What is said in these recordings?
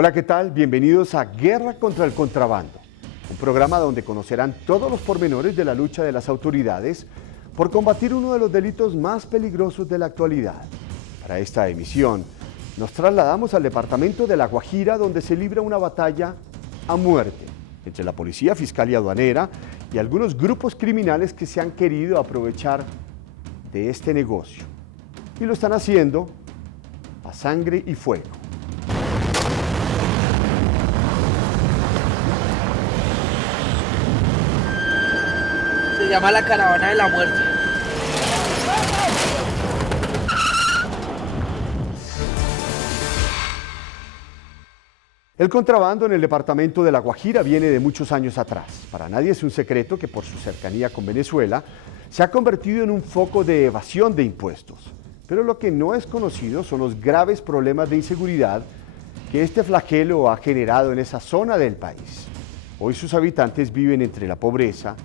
Hola, ¿qué tal? Bienvenidos a Guerra contra el Contrabando, un programa donde conocerán todos los pormenores de la lucha de las autoridades por combatir uno de los delitos más peligrosos de la actualidad. Para esta emisión, nos trasladamos al departamento de La Guajira, donde se libra una batalla a muerte entre la policía fiscal y aduanera y algunos grupos criminales que se han querido aprovechar de este negocio. Y lo están haciendo a sangre y fuego. Se llama la caravana de la muerte. El contrabando en el departamento de La Guajira viene de muchos años atrás. Para nadie es un secreto que por su cercanía con Venezuela se ha convertido en un foco de evasión de impuestos. Pero lo que no es conocido son los graves problemas de inseguridad que este flagelo ha generado en esa zona del país. Hoy sus habitantes viven entre la pobreza,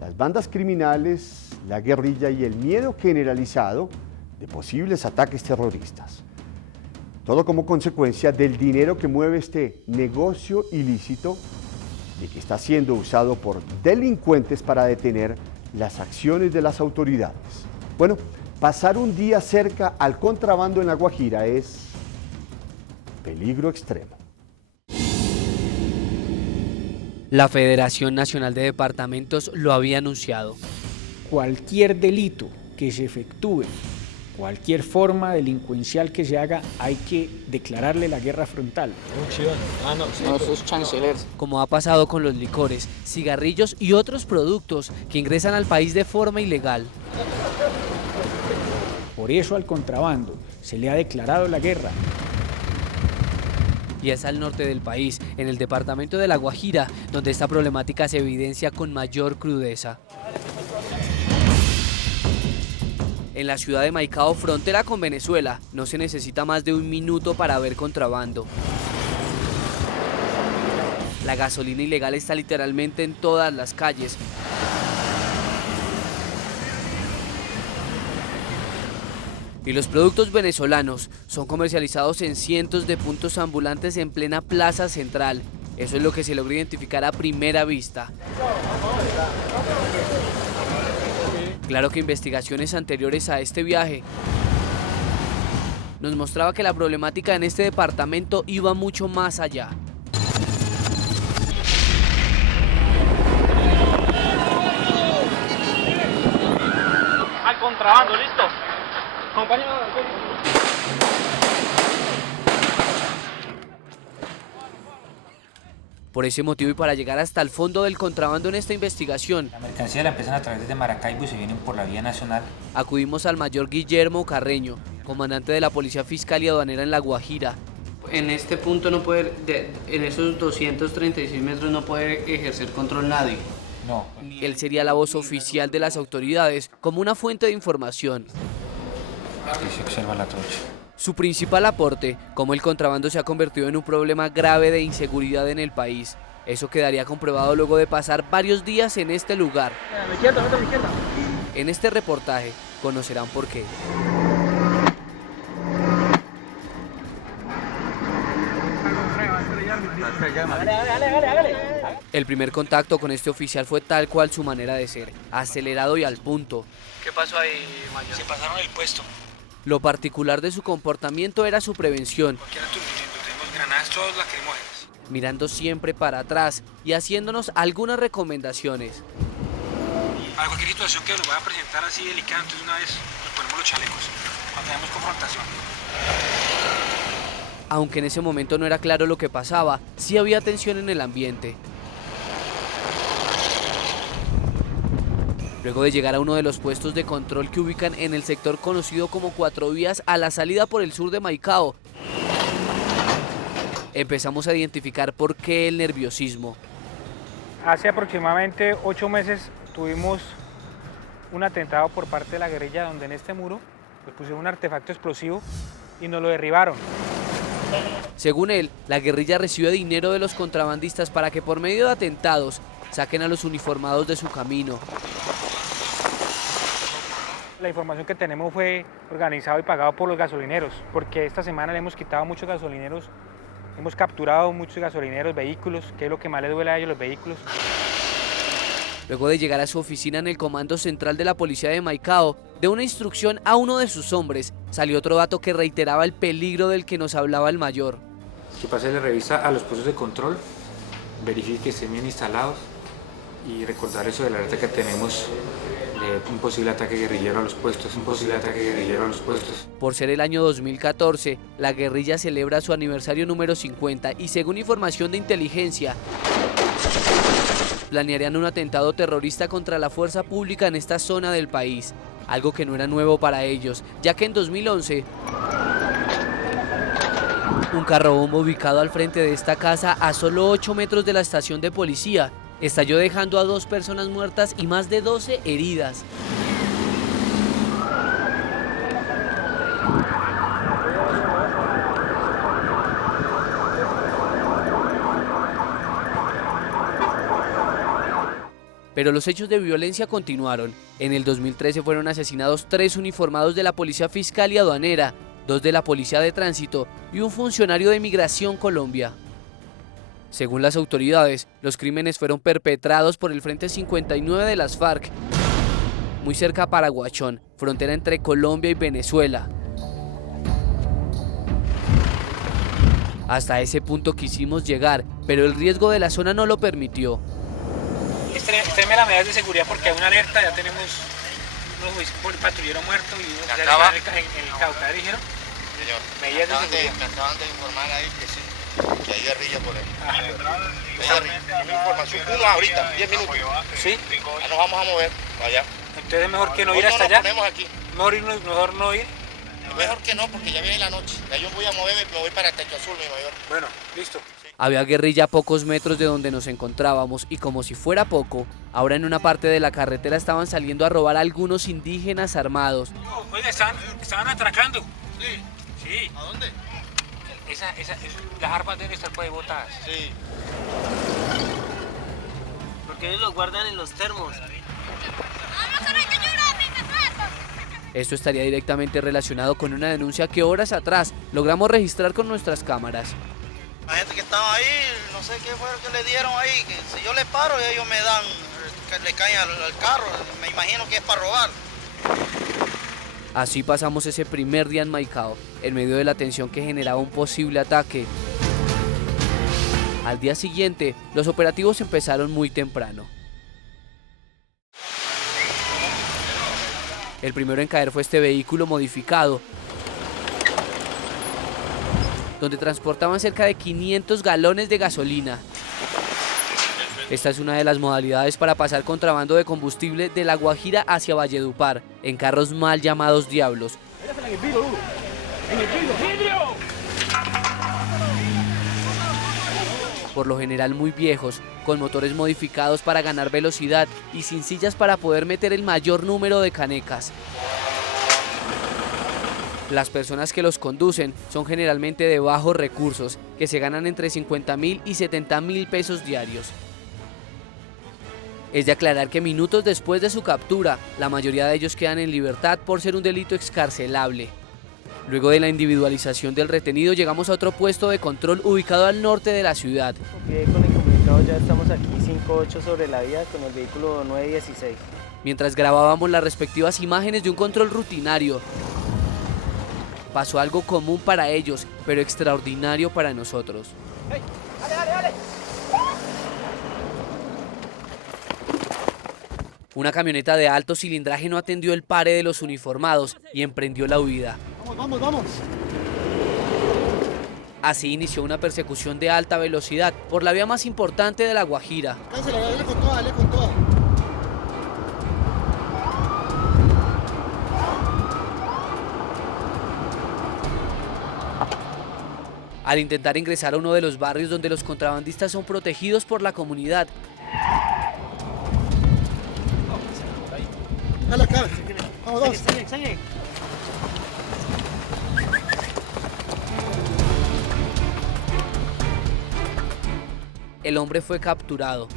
las bandas criminales, la guerrilla y el miedo generalizado de posibles ataques terroristas. Todo como consecuencia del dinero que mueve este negocio ilícito y que está siendo usado por delincuentes para detener las acciones de las autoridades. Bueno, pasar un día cerca al contrabando en La Guajira es peligro extremo. La Federación Nacional de Departamentos lo había anunciado. Cualquier delito que se efectúe, cualquier forma delincuencial que se haga, hay que declararle la guerra frontal. No, eso es chanceler. Como ha pasado con los licores, cigarrillos y otros productos que ingresan al país de forma ilegal. Por eso al contrabando se le ha declarado la guerra. Y es al norte del país, en el departamento de La Guajira, donde esta problemática se evidencia con mayor crudeza. En la ciudad de Maicao, frontera con Venezuela, no se necesita más de un minuto para ver contrabando. La gasolina ilegal está literalmente en todas las calles. Y los productos venezolanos son comercializados en cientos de puntos ambulantes en plena plaza central. Eso es lo que se logra identificar a primera vista. Claro que investigaciones anteriores a este viaje nos mostraba que la problemática en este departamento iba mucho más allá. Al contrabando, listo. Compañero. Por ese motivo y para llegar hasta el fondo del contrabando en esta investigación, La mercancía la empiezan a traer desde Maracaibo y se vienen por la vía nacional. acudimos al mayor Guillermo Carreño, comandante de la Policía Fiscal y Aduanera en La Guajira. En este punto no puede, en esos 236 metros no puede ejercer control nadie. No, Él sería la voz oficial de las autoridades como una fuente de información. aquí se observa la trocha. Su principal aporte, cómo el contrabando se ha convertido en un problema grave de inseguridad en el país. Eso quedaría comprobado luego de pasar varios días en este lugar. A la izquierda, vete a la izquierda. En este reportaje conocerán por qué. El primer contacto con este oficial fue tal cual su manera de ser, acelerado y al punto. ¿Qué pasó ahí, mayor? Se pasaron el puesto. Lo particular de su comportamiento era su prevención, Porque eran turbulentos, tenemos granadas todas lacrimógenas. mirando siempre para atrás y haciéndonos algunas recomendaciones. Para cualquier situación que nos vaya a presentar así delicada, entonces una vez nos ponemos los chalecos cuando tenemos confrontación. Aunque en ese momento no era claro lo que pasaba, sí había tensión en el ambiente. Luego de llegar a uno de los puestos de control que ubican en el sector conocido como Cuatro Vías a la salida por el sur de Maicao, empezamos a identificar por qué el nerviosismo. Hace aproximadamente 8 meses tuvimos un atentado por parte de la guerrilla donde en este muro pues pusieron un artefacto explosivo y nos lo derribaron. Según él, la guerrilla recibe dinero de los contrabandistas para que por medio de atentados saquen a los uniformados de su camino. La información que tenemos fue organizado y pagado por los gasolineros, porque esta semana le hemos quitado a muchos gasolineros Hemos capturado muchos gasolineros, vehículos, que es lo que más les duele a ellos, los vehículos. Luego de llegar a su oficina en el Comando Central de la Policía de Maicao, de una instrucción a uno de sus hombres, salió otro dato que reiteraba el peligro del que nos hablaba el mayor. Que pase la revisa a los puestos de control, verifique que estén bien instalados y recordar eso de la alerta que tenemos de un posible ataque guerrillero a los puestos, Por ser el año 2014, la guerrilla celebra su aniversario número 50 y según información de inteligencia, planearían un atentado terrorista contra la fuerza pública en esta zona del país, algo que no era nuevo para ellos, ya que en 2011 un carro bomba ubicado al frente de esta casa a solo 8 metros de la estación de policía estalló dejando a 2 personas muertas y más de 12 heridas. Pero los hechos de violencia continuaron. En el 2013 fueron asesinados 3 uniformados de la Policía Fiscal y Aduanera, 2 de la Policía de Tránsito y un funcionario de Migración Colombia. Según las autoridades, los crímenes fueron perpetrados por el Frente 59 de las FARC, muy cerca a Paraguachón, frontera entre Colombia y Venezuela. Hasta ese punto quisimos llegar, pero el riesgo de la zona no lo permitió. Extreme las medidas de seguridad porque hay una alerta, ya tenemos unos patrulleros muertos y unos oficiales en el Cauca, ¿dijeron? Señor, Medidas de seguridad. me acaban de informar ahí que sí, que hay guerrilla por ahí. Hay información, uno ahorita, 10 minutos. Sí. Ya nos vamos a mover para allá. Entonces es mejor que no ir Hoy hasta no nos allá. ponemos aquí. Mejor no ir. Mejor que no, porque ya viene la noche. Ya yo voy a moverme, me voy para Techo Azul, mi mayor. Bueno, listo. Había guerrilla a pocos metros de donde nos encontrábamos y como si fuera poco, ahora en una parte de la carretera estaban saliendo a robar a algunos indígenas armados. Oiga, estaban atracando. Sí. Sí. ¿A dónde? Las armas deben estar por ahí botadas. Sí. Porque ellos los guardan en los termos. Esto estaría directamente relacionado con una denuncia que horas atrás logramos registrar con nuestras cámaras. La gente que estaba ahí, no sé qué fue lo que le dieron ahí, que si yo le paro ellos me dan, que le caen al carro, me imagino que es para robar. Así pasamos ese primer día en Maicao, en medio de la tensión que generaba un posible ataque. Al día siguiente, los operativos empezaron muy temprano. El primero en caer fue este vehículo modificado, donde transportaban cerca de 500 galones de gasolina. Esta es una de las modalidades para pasar contrabando de combustible de La Guajira hacia Valledupar, en carros mal llamados Diablos. Por lo general muy viejos, con motores modificados para ganar velocidad y sin sillas para poder meter el mayor número de canecas. Las personas que los conducen son generalmente de bajos recursos, que se ganan entre 50.000 y 70.000 pesos diarios. Es de aclarar que minutos después de su captura, la mayoría de ellos quedan en libertad por ser un delito excarcelable. Luego de la individualización del retenido, llegamos a otro puesto de control ubicado al norte de la ciudad. Con el comunicado ya estamos aquí 5-8 sobre la vía con el vehículo 916. Mientras grabábamos las respectivas imágenes de un control rutinario, pasó algo común para ellos, pero extraordinario para nosotros. ¡Hey! ¡Dale! Una camioneta de alto cilindraje no atendió el pare de los uniformados y emprendió la huida. ¡Vamos! Así inició una persecución de alta velocidad por la vía más importante de La Guajira. Dale con toda. Al intentar ingresar a uno de los barrios donde los contrabandistas son protegidos por la comunidad, Vamos. el hombre fue capturado.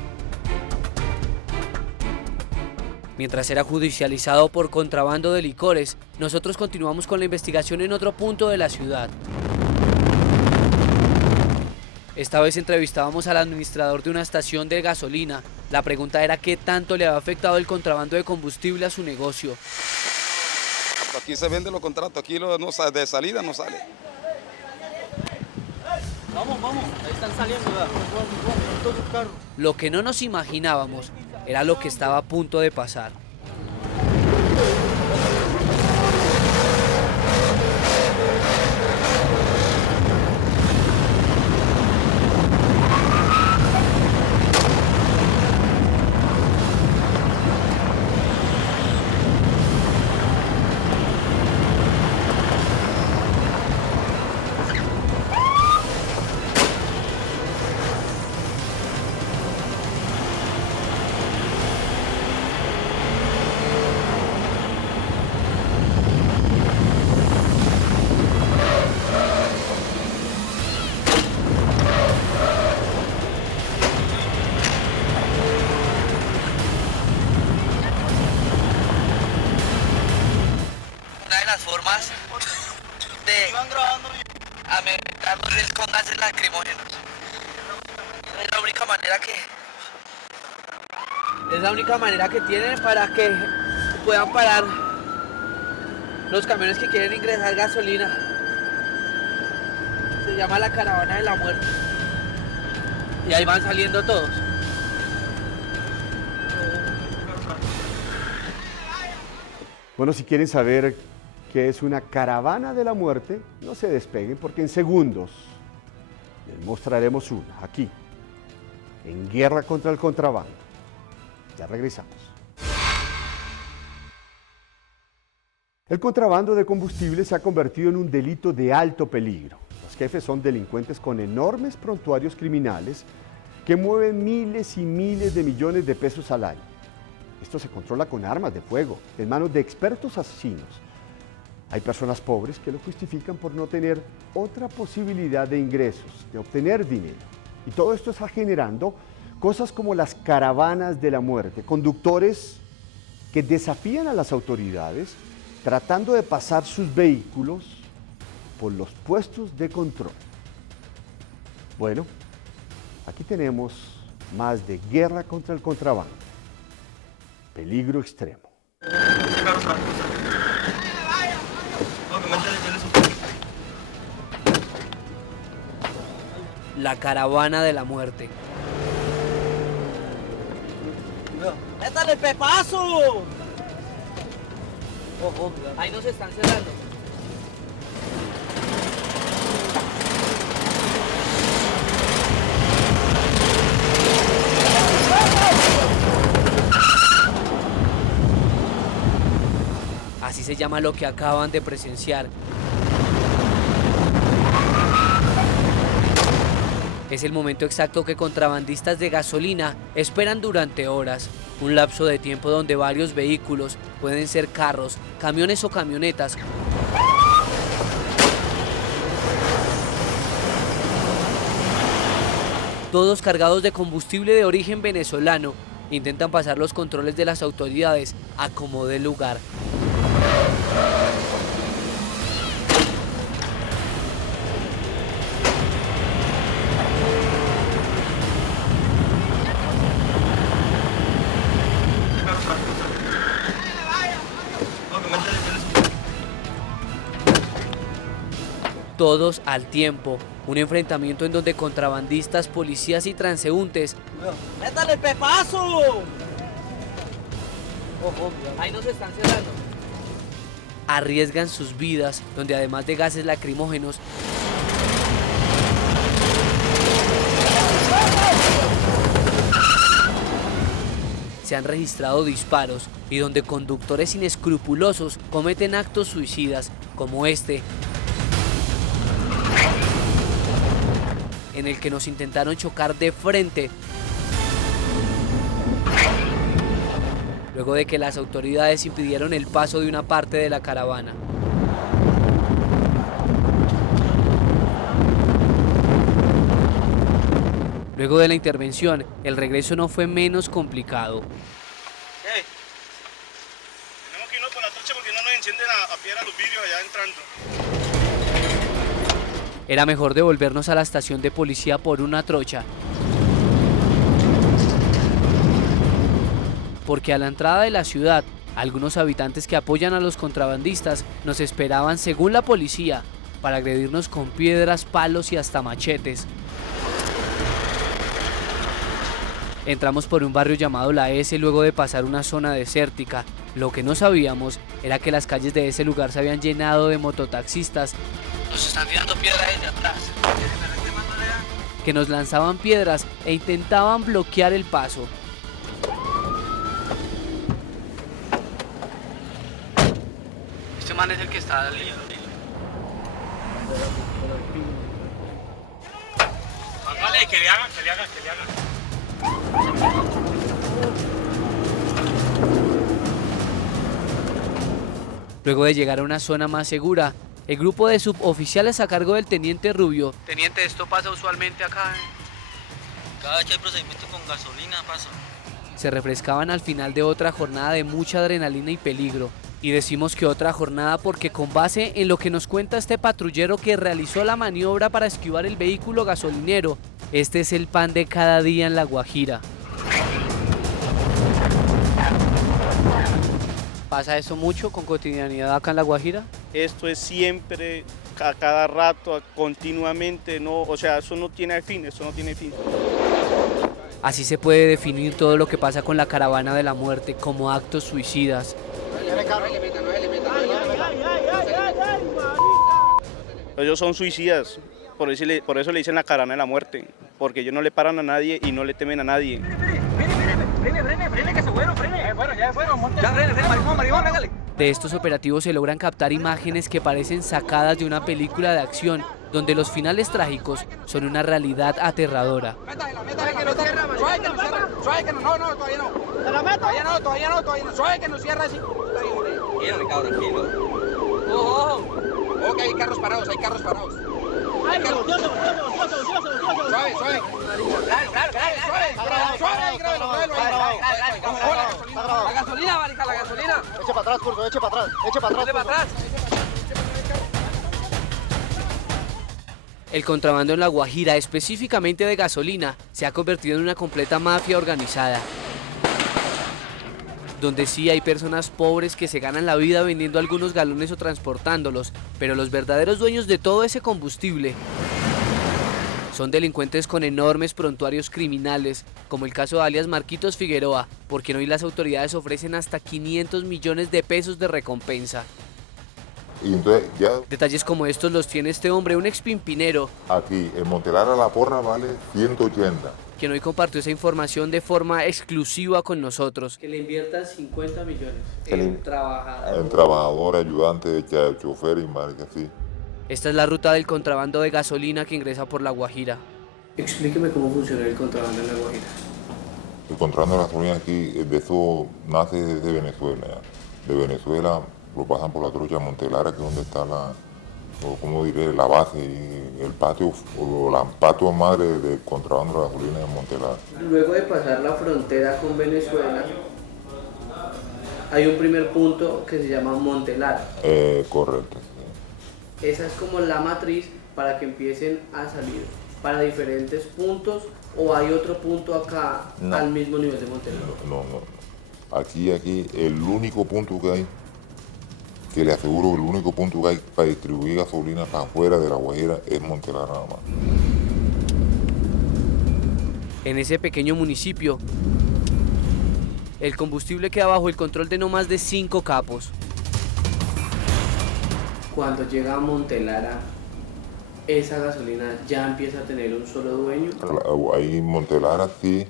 Mientras era judicializado por contrabando de licores, nosotros continuamos con la investigación en otro punto de la ciudad. Esta vez entrevistábamos al administrador de una estación de gasolina. La pregunta era qué tanto le había afectado el contrabando de combustible a su negocio. Aquí se venden los contratos, aquí de salida no sale. Vamos, ahí están saliendo. Lo que no nos imaginábamos era lo que estaba a punto de pasar. Formas de amenazarlos es con gases lacrimógenos. Es la única manera que tienen para que puedan parar los camiones que quieren ingresar gasolina. Se llama la caravana de la muerte. Y ahí van saliendo todos. Bueno, si quieren saber qué es una caravana de la muerte, no se despeguen porque en segundos les mostraremos una, aquí, en Guerra contra el Contrabando. Ya regresamos. El contrabando de combustible se ha convertido en un delito de alto peligro. Los jefes son delincuentes con enormes prontuarios criminales que mueven miles y miles de millones de pesos al año. Esto se controla con armas de fuego, en manos de expertos asesinos. Hay personas pobres que lo justifican por no tener otra posibilidad de ingresos, de obtener dinero. Y todo esto está generando cosas como las caravanas de la muerte, conductores que desafían a las autoridades tratando de pasar sus vehículos por los puestos de control. Bueno, aquí tenemos más de Guerra contra el Contrabando. Peligro extremo. La caravana de la muerte. ¡Métale pepazo! Ahí nos están cerrando. Así se llama lo que acaban de presenciar. Es el momento exacto que contrabandistas de gasolina esperan durante horas, un lapso de tiempo donde varios vehículos, pueden ser carros, camiones o camionetas, todos cargados de combustible de origen venezolano, intentan pasar los controles de las autoridades a como dé lugar. Todos al tiempo, un enfrentamiento en donde contrabandistas, policías y transeúntes ¡Métale pepazo! ahí nos están cerrando. Arriesgan sus vidas, donde además de gases lacrimógenos, se han registrado disparos y donde conductores inescrupulosos cometen actos suicidas, como este, en el que nos intentaron chocar de frente, luego de que las autoridades impidieron el paso de una parte de la caravana. Luego de la intervención, el regreso no fue menos complicado. ¿Qué? Tenemos que irnos por la trucha porque no nos encienden a piedra los vidrios allá entrando. Era mejor devolvernos a la estación de policía por una trocha. Porque a la entrada de la ciudad, algunos habitantes que apoyan a los contrabandistas nos esperaban, según la policía, para agredirnos con piedras, palos y hasta machetes. Entramos por un barrio llamado La S luego de pasar una zona desértica. Lo que no sabíamos era que las calles de ese lugar se habían llenado de mototaxistas. Nos están tirando piedras desde atrás. Que nos lanzaban piedras e intentaban bloquear el paso. Este man es el que está libre. Vale, que le hagan. Luego de llegar a una zona más segura, el grupo de suboficiales a cargo del teniente Rubio. Teniente, esto pasa usualmente acá. Cada vez que hay procedimiento con gasolina pasa. Se refrescaban al final de otra jornada de mucha adrenalina y peligro. Y decimos que otra jornada porque con base en lo que nos cuenta este patrullero que realizó la maniobra para esquivar el vehículo gasolinero, este es el pan de cada día en La Guajira. ¿Pasa eso mucho con cotidianidad acá en La Guajira? Esto es siempre, a cada rato, continuamente, no, o sea, eso no tiene fin, Así se puede definir todo lo que pasa con la caravana de la muerte como actos suicidas. Ellos son suicidas, por eso le dicen la caravana de la muerte, porque ellos no le paran a nadie y no le temen a nadie. Frene, que se fueron, frene. Bueno, ya fueron, monte. Ya, frene, maricón, hágale. De estos operativos se logran captar imágenes que parecen sacadas de una película de acción, donde los finales trágicos son una realidad aterradora. Suave que no, todavía no. ¿Te la meto? Todavía no. Suave que no cierra así. Tranquilo, Ricardo, tranquilo. Ojo, que hay carros parados. Ay, suave. La gasolina, marica, la gasolina. Eche para atrás, curso, eche para atrás. El contrabando en La Guajira, específicamente de gasolina, se ha convertido en una completa mafia organizada, donde sí hay personas pobres que se ganan la vida vendiendo algunos galones o transportándolos, pero los verdaderos dueños de todo ese combustible son delincuentes con enormes prontuarios criminales, como el caso de alias Marquitos Figueroa, por quien hoy las autoridades ofrecen hasta 500 millones de pesos de recompensa. Y entonces ya Detalles como estos los tiene este hombre, un expimpinero, aquí en Montelara la porra vale 180. quien hoy compartió esa información de forma exclusiva con nosotros. Que le inviertan 50 millones en trabajador. En trabajador, ayudante, chofer y marica, sí. Esta es la ruta del contrabando de gasolina que ingresa por La Guajira. Explíqueme cómo funciona el contrabando en La Guajira. El contrabando de gasolina aquí, de eso nace desde Venezuela. De Venezuela lo pasan por la trocha Montelara, que es donde está la base, y el patio, o la patio madre del contrabando de gasolina en Montelara. Luego de pasar la frontera con Venezuela, hay un primer punto que se llama Montelara. Correcto. Esa es como la matriz para que empiecen a salir para diferentes puntos, o hay otro punto acá al mismo nivel de Montelara. No. Aquí, el único punto que hay, que le aseguro, el único punto que hay para distribuir gasolina para afuera de La Guajira es Montelara nada más. En ese pequeño municipio, el combustible queda bajo el control de no más de 5 capos. Cuando llega a Montelara, esa gasolina ya empieza a tener un solo dueño. Ahí en Montelara sí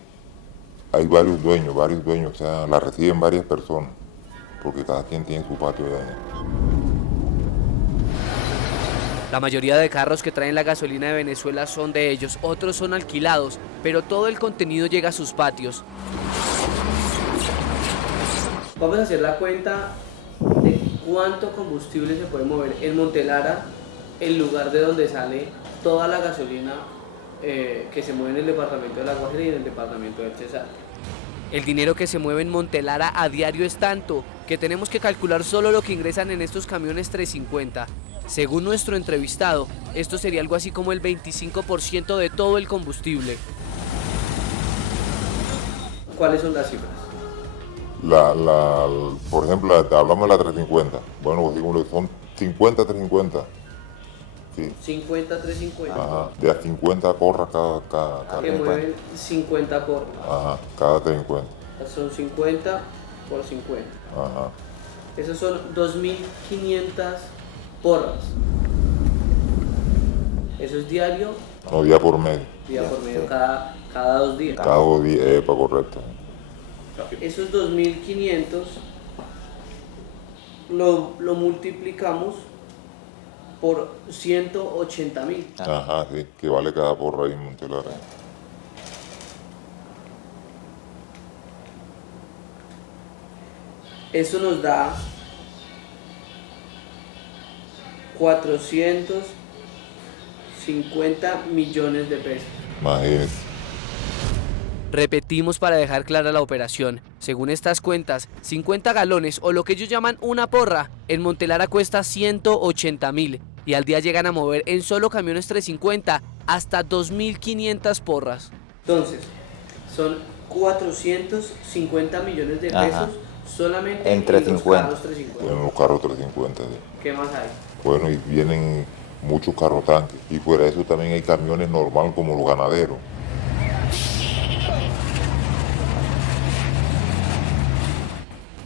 hay varios dueños, o sea, la reciben varias personas, porque cada quien tiene su patio de allá. La mayoría de carros que traen la gasolina de Venezuela son de ellos, otros son alquilados, pero todo el contenido llega a sus patios. Vamos a hacer la cuenta de cuánto combustible se puede mover en Montelara, el lugar de donde sale toda la gasolina que se mueve en el departamento de La Guajira y en el departamento del Cesar. El dinero que se mueve en Montelara a diario es tanto que tenemos que calcular solo lo que ingresan en estos camiones 350. Según nuestro entrevistado, esto sería algo así como el 25% de todo el combustible. ¿Cuáles son las cifras? Por ejemplo, hablamos de la 350. Bueno, son 50, 350. Sí. 50, 350. Ajá, de a 50 porras cada que mueven 50 porras. Ajá, cada 350. Son 50 por 50. Ajá. Esas son 2.500 porras. ¿Eso es diario? No, día por medio. Día por medio, cada 2 días. Cada 2 días, correcto. Esos 2.500 lo multiplicamos por 180.000. Ajá, sí, que vale cada porra ahí en Montelara. Eso nos da 450 millones de pesos. Imagínese. Repetimos para dejar clara la operación. Según estas cuentas, 50 galones o lo que ellos llaman una porra en Montelara cuesta 180.000 y al día llegan a mover en solo camiones 350 hasta 2.500 porras. Entonces, son 450 millones de pesos solamente en los carros 350. En los carros 350. Sí. ¿Qué más hay? Bueno, y vienen muchos carros tanques y fuera de eso también hay camiones normales como los ganaderos.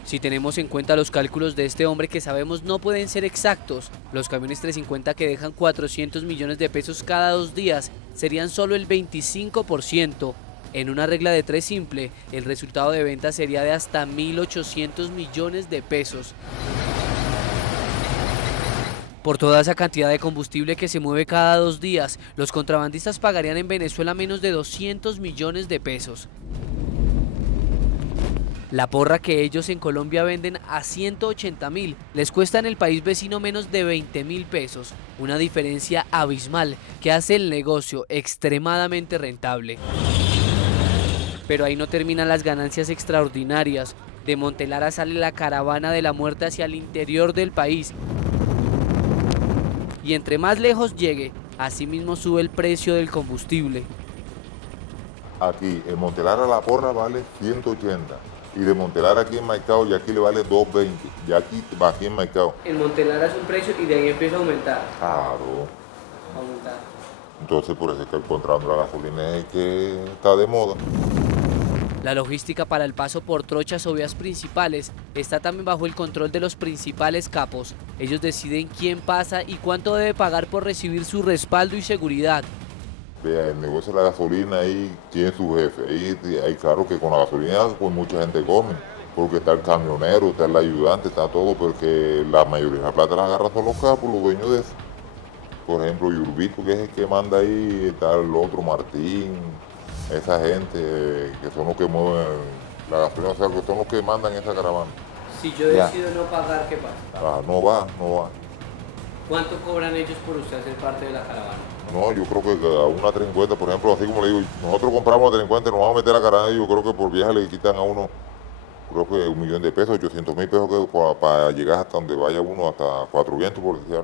Si tenemos en cuenta los cálculos de este hombre que sabemos no pueden ser exactos, los camiones 350 que dejan 400 millones de pesos cada 2 días serían solo el 25%. En una regla de 3 simple, el resultado de venta sería de hasta 1.800 millones de pesos. Por toda esa cantidad de combustible que se mueve cada 2 días, los contrabandistas pagarían en Venezuela menos de 200 millones de pesos. La porra que ellos en Colombia venden a 180.000 les cuesta en el país vecino menos de 20.000 pesos, una diferencia abismal que hace el negocio extremadamente rentable. Pero ahí no terminan las ganancias extraordinarias. De Montelara sale la caravana de la muerte hacia el interior del país. Y entre más lejos llegue, así mismo sube el precio del combustible. Aquí en Montelara la porra vale 180 y de Montelara aquí en Maicao y aquí le vale 220. Y aquí va aquí en Maicao. En Montelara es un precio y de ahí empieza a aumentar. Claro. Aumentar. Entonces por eso es que el contrabando de la gasolina es que está de moda. La logística para el paso por trochas o vías principales está también bajo el control de los principales capos. Ellos deciden quién pasa y cuánto debe pagar por recibir su respaldo y seguridad. Vea, el negocio de la gasolina ahí tiene su jefe. Ahí claro que con la gasolina pues mucha gente come, porque está el camionero, está el ayudante, está todo, porque la mayoría de la plata la agarra son los capos, los dueños de eso. Por ejemplo, Yurbito, que es el que manda ahí, está el otro Martín, esa gente que son los que mueven la gasolina, o sea, que son los que mandan esa caravana. Si yo decido no pagar, ¿qué pasa? No va. ¿Cuánto cobran ellos por usted hacer parte de la caravana? No, yo creo que a una 350, por ejemplo, así como le digo, nosotros compramos a 350, nos vamos a meter a la caravana y yo creo que por viaje le quitan a uno, creo que 1.000.000 de pesos, 800.000 pesos que para llegar hasta donde vaya uno, hasta Cuatro Vientos, por decir.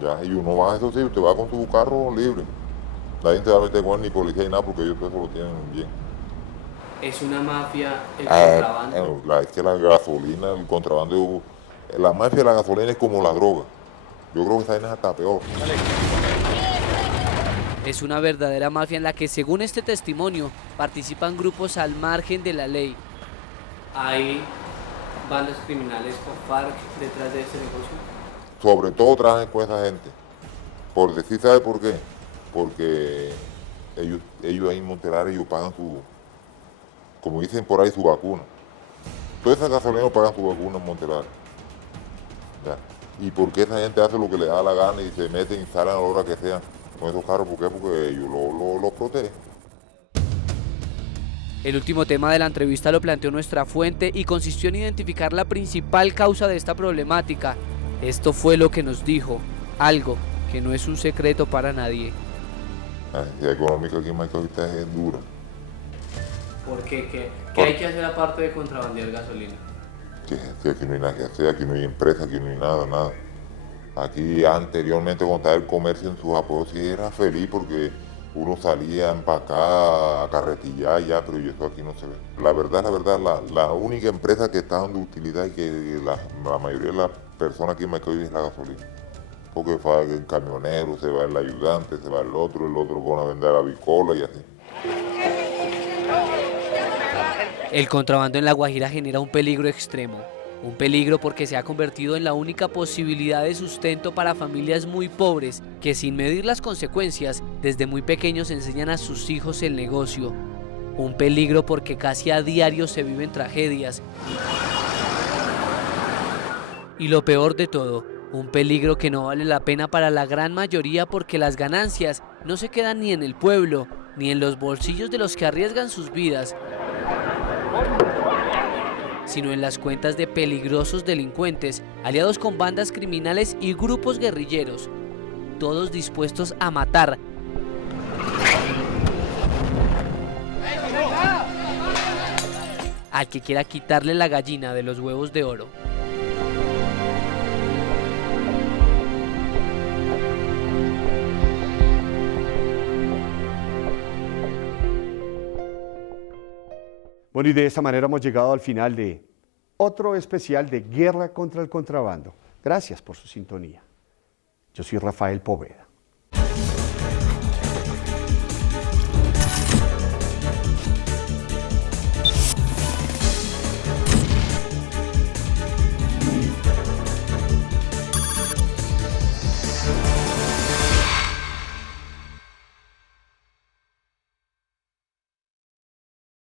Ya, y uno va, eso sí, usted va con su carro libre. Nadie te va a meter con él, ni policía ni nada, porque ellos eso lo tienen bien. ¿Es una mafia el contrabando? Es que la gasolina, el contrabando, la mafia de la gasolina es como la droga. Yo creo que esa vaina es hasta peor. Es una verdadera mafia en la que, según este testimonio, participan grupos al margen de la ley. ¿Hay bandas criminales con FARC detrás de este negocio? Sobre todo trabajan con esa gente. Por decir, ¿sabe por qué? Porque ellos ahí en Montelara, ellos pagan como dicen por ahí, su vacuna. Todas esas gasolineras pagan su vacuna en Montelara. ¿Ya? ¿Y por qué esa gente hace lo que le da la gana y se meten y salen a la hora que sea con esos carros? ¿Por qué? Porque ellos los protegen. El último tema de la entrevista lo planteó nuestra fuente y consistió en identificar la principal causa de esta problemática. Esto fue lo que nos dijo, algo que no es un secreto para nadie. La necesidad económica aquí en Maicao es dura. ¿Por qué? ¿Qué hay que hacer aparte de contrabandear gasolina? Que aquí no hay nada que hacer, aquí no hay empresa, aquí no hay nada. Aquí anteriormente cuando estaba el comercio en sus apoyos sí era feliz porque uno salía a empacar, a carretillar ya, pero eso aquí no se ve. La verdad, la única empresa que está dando utilidad y que la mayoría de las personas aquí en Macoy es la gasolina. Porque va el camionero, se va el ayudante, se va el otro pone a vender la bicola y así. El contrabando en La Guajira genera un peligro extremo. Un peligro porque se ha convertido en la única posibilidad de sustento para familias muy pobres que sin medir las consecuencias desde muy pequeños enseñan a sus hijos el negocio. Un peligro porque casi a diario se viven tragedias. Y lo peor de todo, un peligro que no vale la pena para la gran mayoría porque las ganancias no se quedan ni en el pueblo, ni en los bolsillos de los que arriesgan sus vidas, sino en las cuentas de peligrosos delincuentes, aliados con bandas criminales y grupos guerrilleros, todos dispuestos a matar al que quiera quitarle la gallina de los huevos de oro. Bueno, y de esta manera hemos llegado al final de otro especial de Guerra contra el Contrabando. Gracias por su sintonía. Yo soy Rafael Poveda.